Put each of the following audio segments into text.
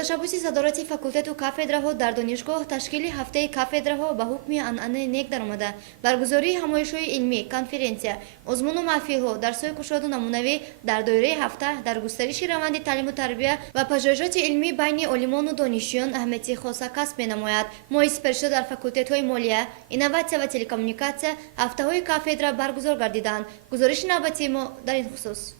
با تشبوس صدارت فاکولته و کافدراها در دانشگاه تشکیل هفته کافدراها به حکم عنعنه نیک درآمده برگزاری همایش‌های علمی کنفرانسیا آزمون و محفل‌ها درس‌های گشاد و نمونه‌ای در دوره هفته در گسترش روند تعلیم و تربیت و پژوهشات علمی بین عالمان و دانشجویان اهمیت خاص کسب می‌نماید. مؤسس پرشته در فاکولته‌های مالیه، اینواسیون و تلکومونیکاسیون هفته‌های کافدرا برگزار گردیدند. گزارش نوبتی ما در این خصوص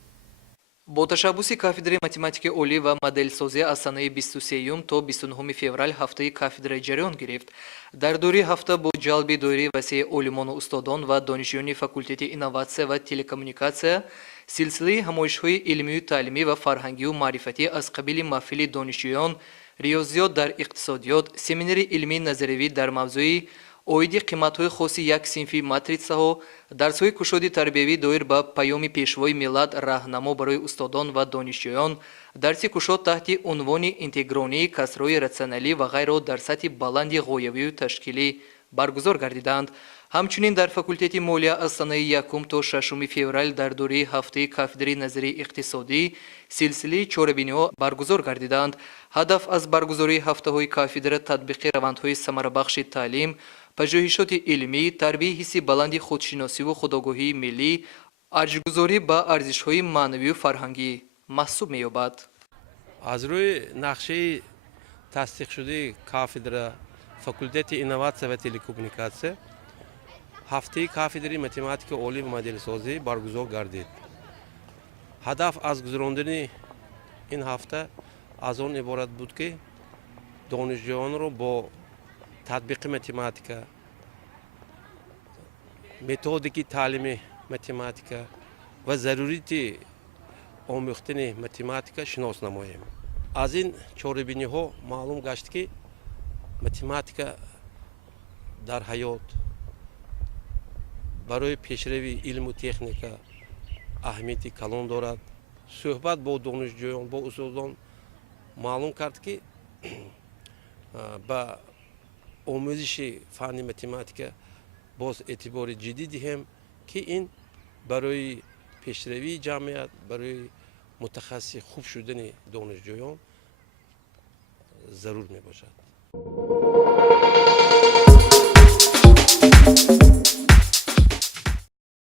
با تشبوس کافدرای متماتیک عالی و مدل سازی از سنه 23 تا 29 فوریه هفته کافدرای جریان گرفت. در دوره هفته با جلب دوره وسیع عالمان و استادان و دانشجویان فاکولته اینواسیون و تلکومونیکاسیون سلسله همایش‌های علمی و تعلیمی و فرهنگی و معرفتی از قبیل محفل دانشجویان، ریاضیات در اقتصادیات، سمینار علمی نظریوی در موضوع اویدی قیمت‌های خاصی یک صنفی ماتریس‌ها، درس‌های کشادی تربیوی دایر به پیام پیشوای ملت راهنما برای استادان و دانشجویان، درسی کشاد تحت عنوان اینتگرونی کسرای راسیونالی و غیره در سطح بلند غایوی و تشکیلی برگزار گردیدند. همچنین در فاکولته مالیه از سنه 1 تا 6 فوریه در دوره هفته کافدرای نظری اقتصادی سلسله چهاربینی‌ها برگزار گردیدند. هدف از برگزاری هفته‌های کافدرا تطبیق روندهای ثمره‌بخش تعلیم، پژوهشات علمی، تربیت حس بلند خودشناسی و خودآگاهی ملی، ارزش‌گذاری با ارزش‌های معنوی و فرهنگی محسوب می‌یابد. از روی نقشه تصدیق شده کافدرا فاکولته اینواسیون و تلکومونیکاسیون هفته کافدرای متماتیک عالی و مدل سازی برگزار گردید. هدف از گذراندن این هفته از آن عبارت بود که دانشجویان را با تطبیق متماتیک، متدیک تعلیم متماتیک و ضروریت آموختن متماتیک شناس نماییم. از این چهاربینی ها معلوم گشت که متماتیک در حیات برای پیشروی علم و تکنیک اهمیت کلان دارد. صحبت با دانشجویان با استادان معلوم کرد که با آموزش فن متماتیک باز اعتبار جدی دهیم که این برای پیشروی جامعه، برای متخصص خوب شدن دانشجویان ضرور می باشد.